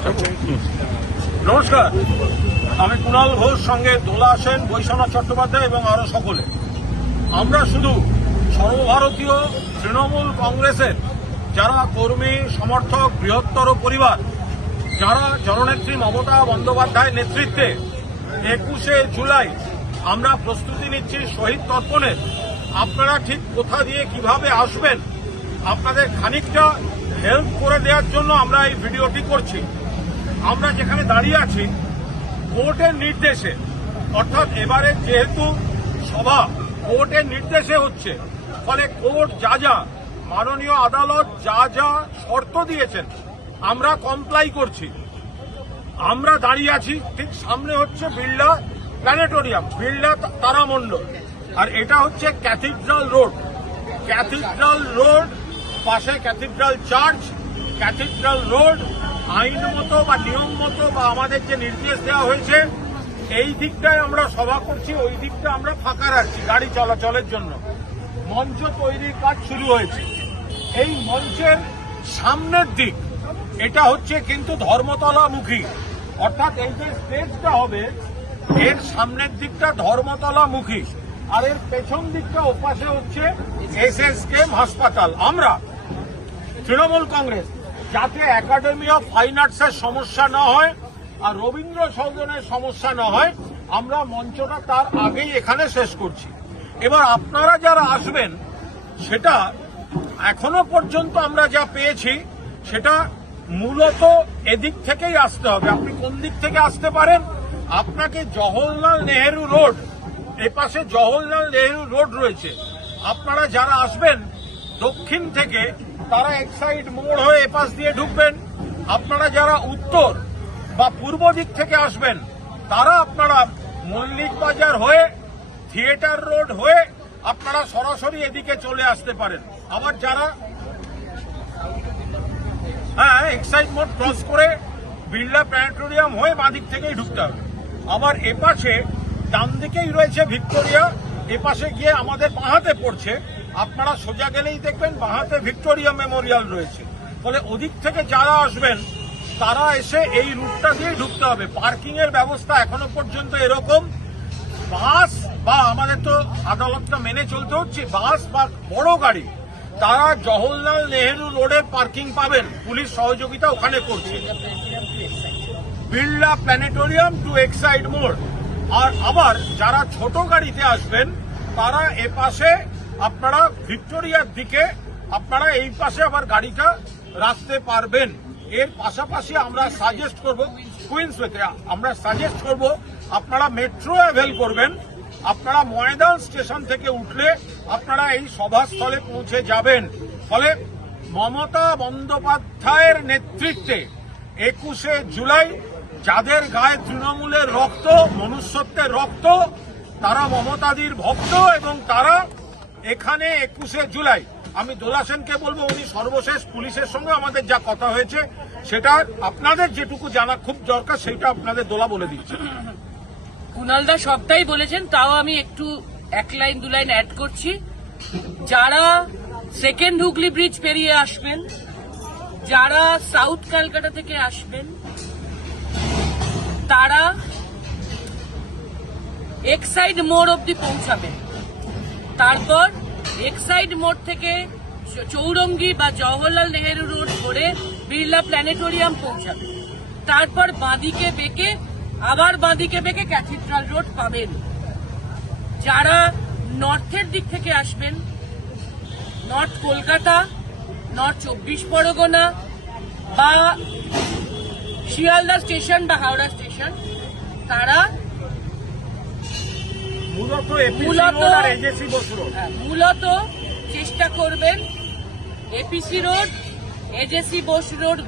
চেষ্টা করব। নমস্কার, আমি কুণাল ঘোষ, সঙ্গে দোলা সেন, বৈষ্ণব চট্টোপাধ্যায় এবং আরো সকলে। আমরা শুধু সর্বভারতীয় তৃণমূল কংগ্রেসের যারা কর্মী সমর্থক বৃহত্তর পরিবার, যারা জননেত্রী মমতা বন্দ্যোপাধ্যায়ের নেতৃত্বে 21শে জুলাই আমরা প্রস্তুতি নিচ্ছি শহীদ তর্পণের, আপনারা ঠিক কোথা দিয়ে কিভাবে আসবেন আপনাদের খানিকটা হেল্প করে দেওয়ার জন্য আমরা এই ভিডিওটি করছি। আমরা যেখানে দাঁড়িয়ে আছি কোর্টের নির্দেশে, অর্থাৎ এবারে যেহেতু সভা কোর্টের নির্দেশে হচ্ছে, ফলে কোর্ট যা যা মাননীয় আদালত যা যা শর্ত দিয়েছেন আমরা কমপ্লাই করছি। আমরা দাঁড়িয়ে আছি ঠিক সামনে হচ্ছে বিড়লা প্ল্যানেটোরিয়াম, বিড়লা তারামণ্ডল, আর এটা হচ্ছে ক্যাথিড্রাল রোড। ক্যাথিড্রাল রোড পাশে ক্যাথিড্রাল চার্চ। ক্যাথিড্রাল রোড আইন মতো বা নিয়ম মতো বা আমাদের যে নির্দেশ দেওয়া হয়েছে এই দিকটায় আমরা সভা করছি, ওই দিকটা আমরা ফাঁকা রাখছি গাড়ি চলাচলের জন্য। মঞ্চ তৈরির কাজ শুরু হয়েছে। এই মঞ্চের সামনের দিক এটা হচ্ছে কিন্তু ধর্মতলামুখী, অর্থাৎ এই যে স্টেজটা হবে এর সামনের দিকটা ধর্মতলামুখী, আর এর পেছন দিকটা ওপাশে হচ্ছে SSKM হাসপাতাল। আমরা তৃণমূল কংগ্রেস যাতে একাডেমি অফ ফাইন আর্টসের সমস্যা না হয় আর রবীন্দ্র সদনের সমস্যা না হয়, আমরা মঞ্চটা তার আগেই এখানে শেষ করছি। এবার আপনারা যারা আসবেন সেটা এখনো পর্যন্ত আমরা যা পেয়েছি সেটা মূলত এদিক থেকেই আসতে হবে। আপনি কোন দিক থেকে আসতে পারেন? আপনাকে জওহরলাল নেহেরু রোড, এপাশে জওহরলাল নেহেরু রোড রয়েছে। আপনারা যারা আসবেন দক্ষিণ থেকে তারা এক্সাইড মোড় হয়ে এপাশ দিয়ে ঢুকবেন। আপনারা যারা উত্তর বা পূর্ব দিক থেকে আসবেন তারা আপনারা মল্লিক বাজার হয়ে থিয়েটার রোড হয়ে আপনারা সরাসরি এদিকে চলে আসতে পারেন। আবার যারা এক্সাইড মোড় ক্রস করে বিড়লা প্ল্যানেটোরিয়াম হয়ে বাঁদিক থেকেই ঢুকতে হবে। আবার এপাশে ডান দিকেই রয়েছে ভিক্টোরিয়া, এপাশে গিয়ে আমাদের বাঁহাতে পড়ছে। আপনারা সোজা গেলেই দেখবেন বাঁহাতে ভিক্টোরিয়া মেমোরিয়াল রয়েছে। ফলে ওদিক থেকে যারা আসবেন তারা এসে এই রুটটা দিয়ে ঢুকতে হবে। পার্কিং এর ব্যবস্থা এখনো পর্যন্ত এরকম, বাস বা আমাদের তো আদালতটা মেনে চলতে হচ্ছে, বাস বা বড় গাড়ি তারা জওহরলাল নেহেরু রোডে পার্কিং পাবেন, পুলিশ সহযোগিতা ওখানে করছে। বিড়লা প্ল্যানেটোরিয়াম টু এক্সাইড মোড়। আর আবার যারা ছোট গাড়িতে আসবেন তারা এপাশে আপনারা ভিক্টোরিয়ার দিকে আপনারা এই পাশে আবার গাড়িটা রাখতে পারবেন। এর পাশাপাশি আমরা সাজেস্ট করব কুইন্সওয়েতে আমরা সাজেস্ট করব আপনারা মেট্রো অ্যাভেল করবেন। আপনারা ময়দান স্টেশন থেকে উঠলে আপনারা এই সভাস্থলে পৌঁছে যাবেন। ফলে মমতা বন্দ্যোপাধ্যায়ের নেতৃত্বে 21শে জুলাই যাদের গায়ে তৃণমূলের রক্ত, মনুষ্যত্বের রক্ত, তারা মমতাদির ভক্ত এবং তারা এখানে 21শে জুলাই, আমি দোলা সেনকে বলবো উনি সর্বশেষ পুলিশের সঙ্গে আমাদের যা কথা হয়েছে সেটা আপনাদের যেটুকু জানা খুব দরকার সেটা আপনাদের দোলা বলে দিচ্ছে। কুণালদা সবটাই বলেছেন, তাও আমি একটু এক লাইন দু লাইন অ্যাড করছি। যারা সেকেন্ড হুগলি ব্রিজ পেরিয়ে আসবেন, যারা সাউথ ক্যালকাটা থেকে আসবেন, তারা এক্সাইড মোড় অব্দি পৌঁছাবেন। তারপর এক্সাইড মোড় থেকে চৌরঙ্গি বা জওহরলাল নেহেরু রোড ধরে বিড়লা প্ল্যানেটোরিয়াম পৌঁছাবে। তারপর বাঁদিকে বেঁকে আবার বাঁদিকে বেঁকে ক্যাথিড্রাল রোড পাবেন। যারা নর্থের দিক থেকে আসবেন, নর্থ কলকাতা, নর্থ 24 পরগনা বা শিয়ালদা স্টেশন বা হাওড়া স্টেশন, তারা মূলত চেষ্টা করবেন APC road, AJC Bose road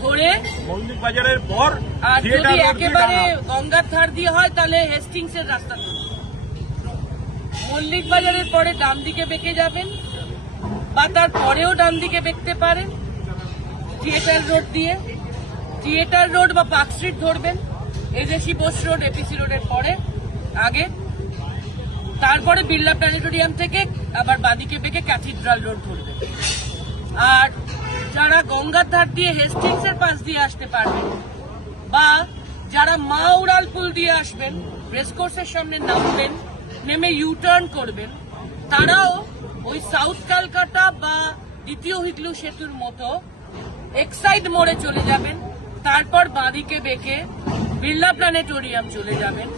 ধরে মল্লিক বাজারের পর, আর যদি একেবারে গঙ্গার ধার দিয়ে হয় তাহলে হেস্টিংস এর রাস্তা ধরে মল্লিক বাজারের পরে ডান দিকে বেঁকে যাবেন, বা তার পরেও ডান দিকে বেঁকতে পারেন থিয়েটার রোড দিয়ে। থিয়েটার রোড বা পার্ক স্ট্রিট ধরবেন, এজেসি বোস রোড এপিসি রোডের পরে আগে। তারপরে বিড়লা প্ল্যানেটোরিয়াম থেকে আবার বাদিকে বেঁকে ক্যাথিড্রাল রোড ধরবেন। আর যারা গঙ্গার ধার দিয়ে হেস্টিংসের পাশ দিয়ে আসতে পারবেন, বা যারা মা উড়াল পুল দিয়ে আসবেন, রেসকোর্সের সামনে নামবেন, নেমে ইউটার্ন করবেন, তারাও ওই সাউথ ক্যালকাটা বা দ্বিতীয় হিগলু সেতুর মতো এক্সাইড মোড়ে চলে যাবেন, তারপর বাঁদিকে বেঁকে বিড়লা প্ল্যানেটোরিয়াম চলে যাবেন,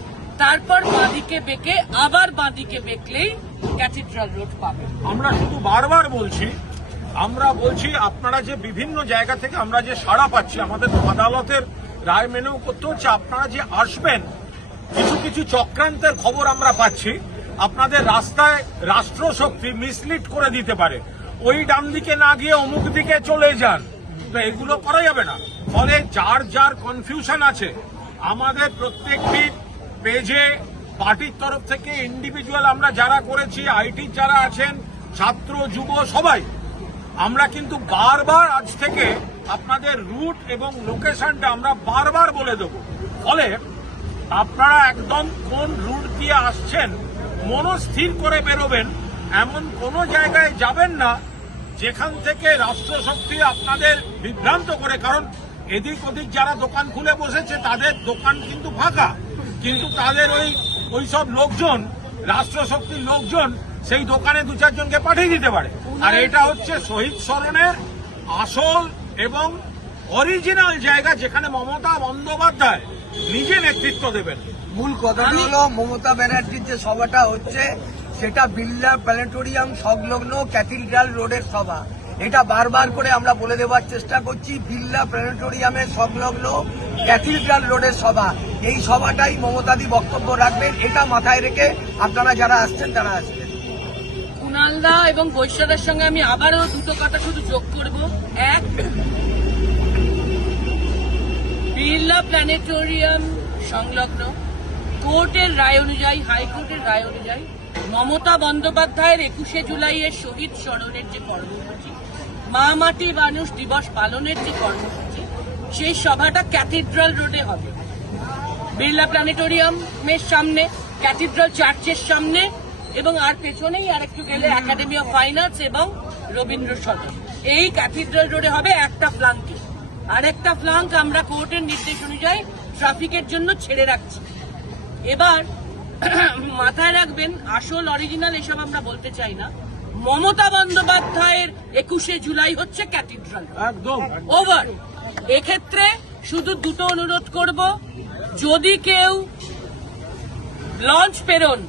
তারপর বাঁদিকে বেঁকে আবার বাঁদিকে বেঁকলেই ক্যাথিড্রাল রোড পাবেন। আমরা শুধু বারবার বলছি, আপনারা যে বিভিন্ন জায়গা থেকে আমরা যে সাড়া পাচ্ছি, আমাদের আদালতের রায় মেনেও করতে হচ্ছে, আপনারা যে আসবেন, কিছু কিছু চক্রান্তের খবর আমরা পাচ্ছি, আপনাদের রাস্তায় রাষ্ট্রশক্তি মিসলিড করে দিতে পারে, ওই ডান দিকে না গিয়ে অমুক দিকে চলে যান, তো এগুলো করা যাবে না। ফলে যার যার কনফিউশন আছে, আমাদের প্রত্যেকটি পেজে পার্টির তরফ থেকে ইন্ডিভিজুয়াল আমরা যারা করেছি, আইটির যারা আছেন, ছাত্র যুব সবাই, আমরা কিন্তু বারবার আজ থেকে আপনাদের রুট এবং লোকেশনটা আমরা বারবার বলে দেব। ফলে আপনারা একদম কোন রুট দিয়ে আসছেন মনস্থির করে বেরোবেন, এমন কোনো জায়গায় যাবেন না যেখান থেকে রাষ্ট্রশক্তি আপনাদের বিভ্রান্ত করে। কারণ এদিক ওদিক যারা দোকান খুলে বসেছে তাদের দোকান কিন্তু ফাঁকা, কিন্তু তাদের ওই সব লোকজন, রাষ্ট্রশক্তির লোকজন সেই দোকানে দু চারজনকে পাঠিয়ে দিতে পারে। আর এটা হচ্ছে শহীদ স্মরণের আসল এবং অরিজিনাল জায়গা, যেখানে মমতা বন্দ্যোপাধ্যায় নিজে নেতৃত্ব দেবেন। মূল কথাটি হলো মমতা ব্যানার্জির যে সভাটা হচ্ছে সেটা বিড়লা প্ল্যানেটোরিয়াম সংলগ্ন ক্যাথিড্রাল রোডের সভা। এটা বারবার করে আমরা বলে দেওয়ার চেষ্টা করছি, বিড়লা প্ল্যানেটোরিয়ামের সংলগ্ন ক্যাথিড্রাল রোডের সভা। এই সভাটাই মমতাদি বক্তব্য রাখবেন, এটা মাথায় রেখে আপনারা যারা আসছেন তারা আসবেন। কুণালদা এবং বৈশ্যদার সঙ্গে আমি আবারও দুটো কথা শুধু যোগ করব। এক, বিড়লা প্ল্যানেটোরিয়াম সংলগ্ন কোর্টের রায় অনুযায়ী, হাইকোর্টের রায় অনুযায়ী মমতা বন্দ্যোপাধ্যায়ের 21শে জুলাইয়ের শহীদ স্মরণের যে কর্মসূচি, মা মাটি মানুষ দিবস পালনের যে কর্মসূচি, সেই সভাটা ক্যাথিড্রাল রোডে হবে। বিড়লা প্ল্যানেটোরিয়ামের সামনে, ক্যাথিড্রাল চার্চের সামনে, এবং আর পেছনেই আর একটু গেলে একাডেমি অফ ফাইন আর্টস এবং রবীন্দ্র সদন। এই ক্যাথিড্রাল রোডে হবে একটা ফ্লাঙ্কে, আর একটা ফ্লাঙ্ক আমরা কোর্টের নির্দেশ অনুযায়ী ট্রাফিকের জন্য ছেড়ে রাখছি। এবার মাথায় রাখবেন, আসল অরিজিনাল এসব আমরা বলতে চাই না। মমতা বন্দ্যোপাধ্যায়ের 21শে জুলাই হচ্ছে ক্যাথিড্রাল, একদম ওভার। এক্ষেত্রে শুধু দুটো অনুরোধ করব, যদি কেউ লঞ্চ পেরোন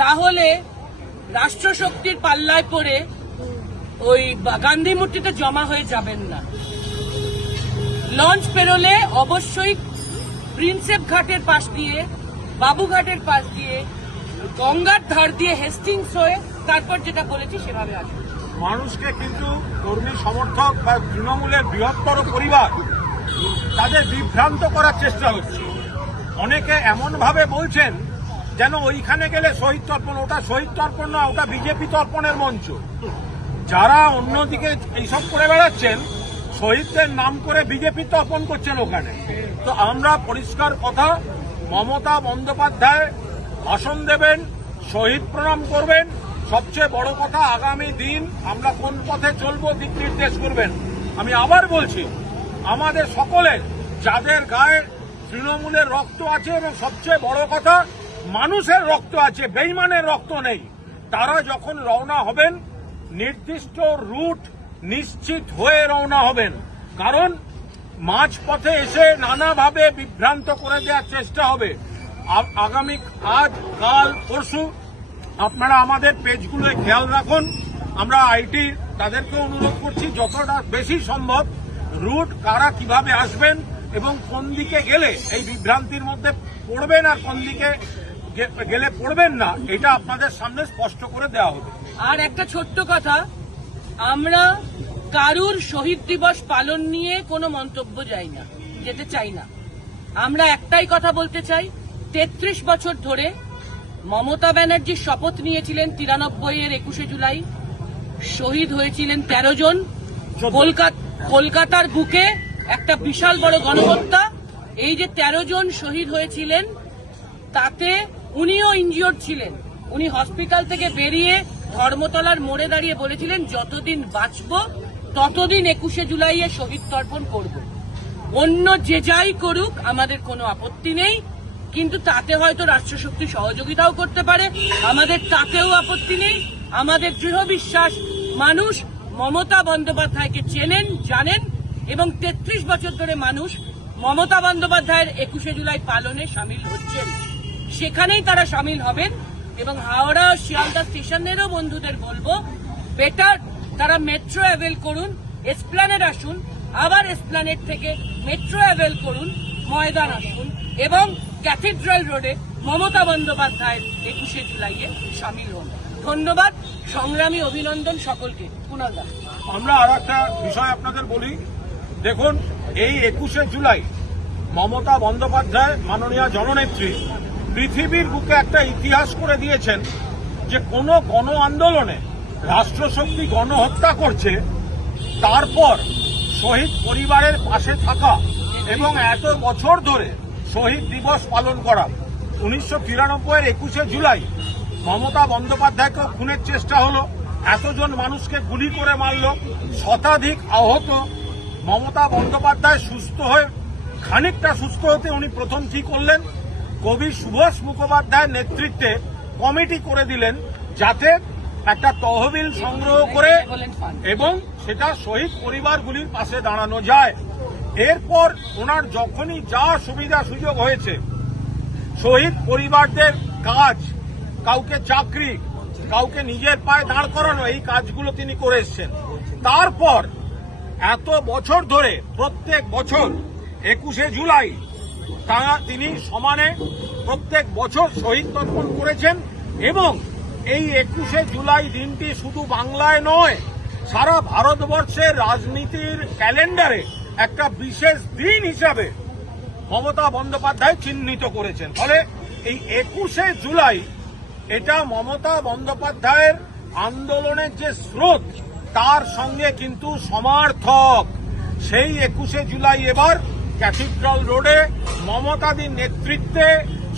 তাহলে রাষ্ট্রশক্তির পাল্লায় পড়ে ওই গান্ধী মূর্তিতে জমা হয়ে যাবেন না। লঞ্চ পেরোলে অবশ্যই প্রিন্সেপ ঘাটের পাশ দিয়ে, বাবুঘাটের পাশ দিয়ে, গঙ্গার ধার দিয়ে হেস্টিংস হয়ে তারপর যেটা বলেছি সেভাবে আসবে। মানুষকে কিন্তু কর্মী সমর্থক বা তৃণমূলের বৃহত্তর পরিবার তাদের বিভ্রান্ত করার চেষ্টা হচ্ছে। অনেকে এমন ভাবে বলছেন যেন ওইখানে গেলে শহীদ তর্পণ, ওটা শহীদ তর্পণ না, ওটা বিজেপি তর্পণের মঞ্চ। যারা অন্যদিকে এইসব করে বেড়াচ্ছেন, শহীদদের নাম করে বিজেপি তর্পণ করছেন ওখানে। তো আমরা পরিষ্কার কথা, মমতা বন্দ্যোপাধ্যায় ভাষণ দেবেন, শহীদ প্রণাম করবেন, সবচেয়ে বড় কথা আগামী দিন আমরা কোন পথে চলবো দিক নির্দেশ করবেন। আমি আবার বলছি, আমাদের সকলের যাদের গায়ে তৃণমূলের রক্ত আছে এবং সবচেয়ে বড় কথা মানুষের রক্ত আছে, বেইমানের রক্ত নেই, তারা যখন রওনা হবেন নির্দিষ্ট রুট নিশ্চিত হয়ে রওনা হবেন। কারণ মাঝপথে এসে নানাভাবে বিভ্রান্ত করে দেওয়ার চেষ্টা হবে। আগামী আজ, কাল, পরশু আপনারা আমাদের পেজগুলোয় খেয়াল রাখুন। আমরা আইটি তাদেরকে অনুরোধ করছি যতটা বেশি সম্ভব রুট কারা কিভাবে আসবেন এবং কোন দিকে গেলে এই বিভ্রান্তির মধ্যে পড়বেন আর কোন দিকে গেলে পড়বেন না, এটা আপনাদের সামনে স্পষ্ট করে দেওয়া হবে। আর একটা ছোট্ট কথা, আমরা কারুর শহীদ দিবস পালন নিয়ে কোনো মন্তব্য যেতে চাই না। আমরা একটাই কথা বলতে চাই, 33 বছর ধরে মমতা ব্যানার্জি শপথ নিয়েছিলেন 93-এর 21শে জুলাই, শহীদ হয়েছিলেন 13 জন। কলকাতার বুকে একটা বিশাল বড় গণহত্যা। এই যে 13 জন শহীদ হয়েছিলেন তাতে উনিও ইনজিওর্ড ছিলেন। উনি হসপিটাল থেকে বেরিয়ে ধর্মতলার মোড়ে দাঁড়িয়ে বলেছিলেন, যতদিন বাঁচব ততদিন 21শে জুলাইয়ে শহীদ তর্পণ করব। অন্য যে যাই করুক আমাদের কোনো আপত্তি নেই, কিন্তু তাতে হয়তো রাষ্ট্রশক্তি সহযোগিতাও করতে পারে, আমাদের তাতেও আপত্তি নেই। আমাদের দৃঢ় বিশ্বাস মানুষ মমতা বন্দ্যোপাধ্যায়কে চেনেন, জানেন, এবং 33 বছর ধরে মানুষ মমতা বন্দ্যোপাধ্যায়ের 21শে জুলাই পালনে সামিল হচ্ছেন, সেখানেই তারা সামিল হবেন। এবং হাওড়া শিয়ালদা স্টেশনেরও বন্ধুদের বলবো, বেটার তারা মেট্রো অ্যাভেল করুন, এসপ্ল্যানেড আসুন, আবার এসপ্ল্যানেড থেকে মেট্রো অ্যাভেল করুন, ময়দান আসুন এবং ক্যাথিড্রাল রোডে মমতা বন্দ্যোপাধ্যায়ের 21শে জুলাইয়ে সামিল হন। ধন্যবাদ, সংগ্রামী অভিনন্দন সকলকে। কুণাল দা, আমরা আর একটা বিষয় আপনাদের বলি। দেখুন, এই 21শে জুলাই মমতা বন্দ্যোপাধ্যায় মাননীয় জননেত্রী পৃথিবীর বুকে একটা ইতিহাস করে দিয়েছেন যে কোনো গণ আন্দোলনে রাষ্ট্রশক্তি গণহত্যা করছে, তারপর শহীদ পরিবারের পাশে থাকা এবং এত বছর ধরে শহীদ দিবস পালন করা। 1993-এর 21শে জুলাই মমতা বন্দ্যোপাধ্যায়কে খুনের চেষ্টা হলো, এতজন মানুষকে গুলি করে মারল, শতাধিক আহত। মমতা বন্দ্যোপাধ্যায় সুস্থ হয়ে খানিকটা সুস্থ হতে উনি প্রথম কি করলেন, কবি সুভাষ মুখোপাধ্যায়ের নেতৃত্বে কমিটি করে দিলেন যাতে একটা তহবিল সংগ্রহ করে এবং সেটা শহীদ পরিবারগুলির পাশে দাঁড়ানো যায়। এরপর ওনার যখনই যা সুবিধা সুযোগ হয়েছে, শহীদ পরিবারদের কাজ, কাউকে চাকরি, কাউকে নিজের পায়ে দাঁড় করানো, এই কাজগুলো তিনি করে এসছেন। তারপর এত বছর ধরে প্রত্যেক বছর 21শে জুলাই তিনি সমানে প্রত্যেক বছর শহীদ তর্পণ করেছেন। এবং এই 21শে জুলাই দিনটি শুধু বাংলায় নয়, সারা ভারতবর্ষের রাজনীতির ক্যালেন্ডারে একটা বিশেষ দিন হিসাবে মমতা বন্দ্যোপাধ্যায় চিহ্নিত করেছেন। ফলে এই 21শে জুলাই এটা মমতা বন্দ্যোপাধ্যায়ের আন্দোলনের যে স্রোত তার সঙ্গে কিন্তু সমার্থক। সেই 21শে জুলাই এবার ক্যাথিড্রাল রোডে মমতাদির নেতৃত্বে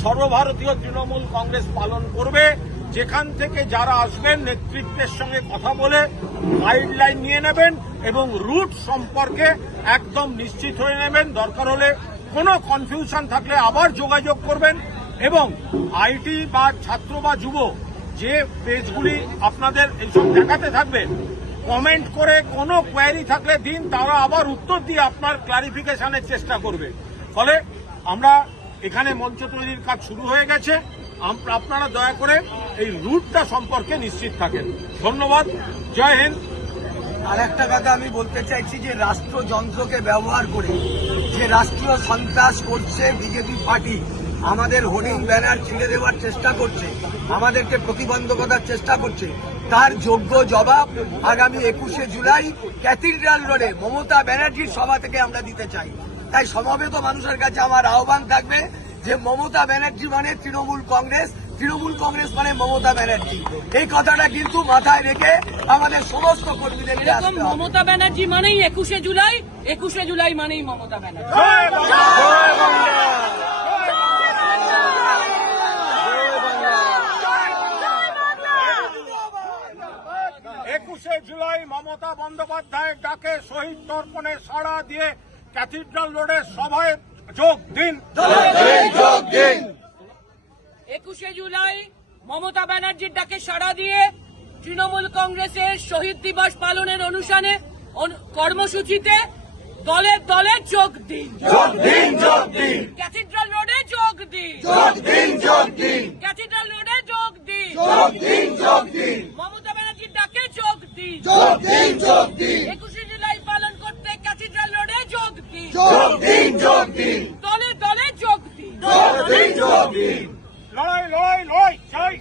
সর্বভারতীয় তৃণমূল কংগ্রেস পালন করবে, যেখান থেকে যারা আসবেন নেতৃত্বের সঙ্গে কথা বলে গাইডলাইন নিয়ে নেবেন এবং রুট সম্পর্কে একদম নিশ্চিত হয়ে নেবেন। দরকার হলে কোনো কনফিউশন থাকলে আবার যোগাযোগ করবেন। এবং আইটি বা ছাত্র বা যুব যে পেজগুলি আপনাদের এইসব দেখাতে থাকবে, কমেন্ট করে কোনো কোয়ারি থাকলে দিন, তারা আবার উত্তর দিয়ে আপনার ক্লারিফিকেশনের চেষ্টা করবে। ফলে আমরা এখানে মঞ্চ তৈরির কাজ শুরু হয়ে গেছে, আপনারা দয়া করে এই রুটটা সম্পর্কে নিশ্চিত থাকেন। ধন্যবাদ, জয় হিন্দ। আর একটা কথা আমি বলতে চাইছি যে রাষ্ট্রযন্ত্রকে ব্যবহার করে যে রাষ্ট্রীয় সন্ত্রাস করছে বিজেপি পার্টি, আমাদের হোর্ডিং ব্যানার ছিঁড়ে দেওয়ার চেষ্টা করছে, আমাদেরকে প্রতিবন্ধকতার চেষ্টা করছে, তার যোগ্য জবাব আগামী 21শে জুলাই ক্যাথিড্রাল রোডে মমতা ব্যানার্জির সভা থেকে আমরা দিতে চাই। তাই সমবেত মানুষের কাছে আমার আহ্বান থাকবে যে মমতা ব্যানার্জি মানে তৃণমূল কংগ্রেস, তৃণমূল কংগ্রেস মানে মমতা ব্যানার্জি, এই কথাটা কিন্তু মাথায় রেখে আমাদের সমস্ত কর্মীদের মমতা ব্যানার্জি মানেই 21শে জুলাই, 21শে জুলাই মানেই মমতা ব্যানার্জি। 21শে জুলাই মমতা বন্দ্যোপাধ্যায়ের ডাকে শহীদ তর্পণে সাড়া দিয়ে ক্যাথিড্রাল রোডের সভায় যোগ দিন। 21শে জুলাই মমতা ব্যানার্জির ডাকে সাড়া দিয়ে তৃণমূল কংগ্রেসের শহীদ দিবস পালনের অনুষ্ঠানে কর্মসূচিতে দলে দলে যোগ দিন। ক্যাথিড্রাল রোডে যোগ দিন। ক্যাথিড্রাল রোডে যোগ দিন। মমতা ব্যানার্জির ডাকে যোগ দিন। 21শে জুলাই পালন করতে ক্যাথিড্রাল রোডে যোগ দিন। দলে দলে যোগ দিন। লড়াই লড়াই লড়াই চাই,